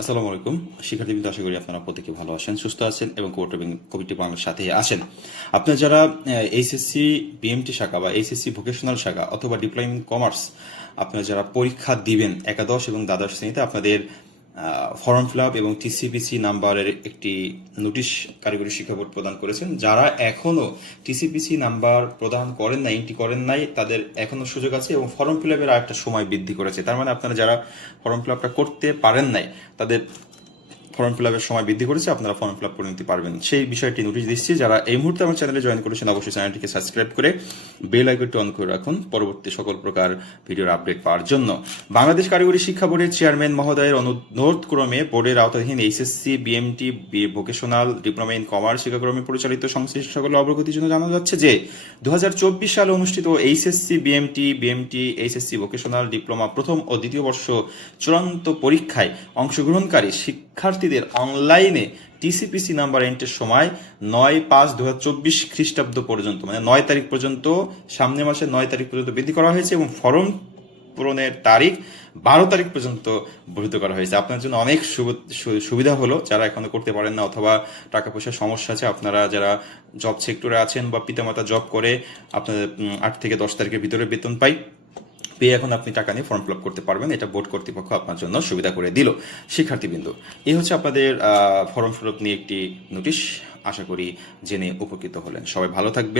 আসসালামু আলাইকুম। শিক্ষার্থীবৃন্দ, আশা করি আপনারা প্রত্যেকে ভালো আছেন, সুস্থ আছেন এবং এবং কমিটি বাংলার সাথে আছেন। আপনারা যারা এইচএসসি বিএমটি শাখা বা এইচএসসি ভোকেশনাল শাখা অথবা ডিপ্লোমা ইন কমার্স, আপনারা যারা পরীক্ষা দিবেন একাদশ এবং দ্বাদশ শ্রেণীতে, আপনাদের ফর্ম ফিল আপ এবং টিসিপিসি নাম্বারের একটি নোটিশ কারিগরি শিক্ষা বোর্ড প্রদান করেছেন। যারা এখনও টিসিপিসি নাম্বার প্রদান করেন নাই, এন্ট্রি করেন নাই, তাদের এখনও সুযোগ আছে এবং ফর্ম ফিল আপের আরেকটা সময় বৃদ্ধি করেছে। তার মানে আপনারা যারা ফর্ম ফিল আপটা করতে পারেন নাই, তাদের ফর্ম ফিল আপের সময় বৃদ্ধি করেছে, আপনারা ফর্ম ফিল আপ করে নিতে পারবেন। সেই বিষয়টি নোটিশ দিচ্ছি, যারা এই মুহূর্তে আমার চ্যানেলে জয়েন করেছেন, অবশ্যই চ্যানেলটিকে সাবস্ক্রাইব করে বেল আইকনটি অন করে রাখুন, পরবর্তী সকল প্রকার ভিডিওর আপডেট পাওয়ার জন্য। বাংলাদেশ কারিগরি শিক্ষা বোর্ডের চেয়ারম্যান মহোদয়ের অনুরোধ ক্রমে বোর্ডের আওতাধীন HSC BMT vocational diploma in commerce শিক্ষাক্রমে পরিচালিত সংশ্লিষ্ট সকল অগ্রগতির জন্য জানা যাচ্ছে যে দু হাজার চব্বিশ সালে অনুষ্ঠিত HSC BMT BMT HSC vocational diploma প্রথম ও দ্বিতীয় বর্ষ চূড়ান্ত পরীক্ষায় অংশগ্রহণকারী শিক্ষার্থীদের অনলাইনে টিসিপিসি নাম্বার এন্ট্রির সময় নয় পাঁচ দু খ্রিস্টাব্দ পর্যন্ত মানে নয় তারিখ পর্যন্ত, সামনের মাসের নয় তারিখ পর্যন্ত বৃদ্ধি করা হয়েছে এবং ফর্ম পূরণের তারিখ বারো তারিখ পর্যন্ত বর্ধিত করা হয়েছে। আপনার জন্য অনেক সুবিধা হলো, যারা এখনও করতে পারেন না অথবা টাকা পয়সার সমস্যা আছে, আপনারা যারা জব সেক্টরে আছেন বা পিতামাতা জব করে, আপনাদের আট থেকে দশ তারিখের ভিতরে বেতন পাই। পেয়ে এখন আপনি টাকা নিয়ে ফর্ম ফিল আপ করতে পারবেন। এটা বোর্ড কর্তৃপক্ষ আপনার জন্য সুবিধা করে দিল। শিক্ষার্থীবৃন্দু এই হচ্ছে আপনাদের ফর্ম ফিল নিয়ে একটি নোটিশ আশা করি জেনে উপকৃত হলেন। সবাই ভালো থাকবেন।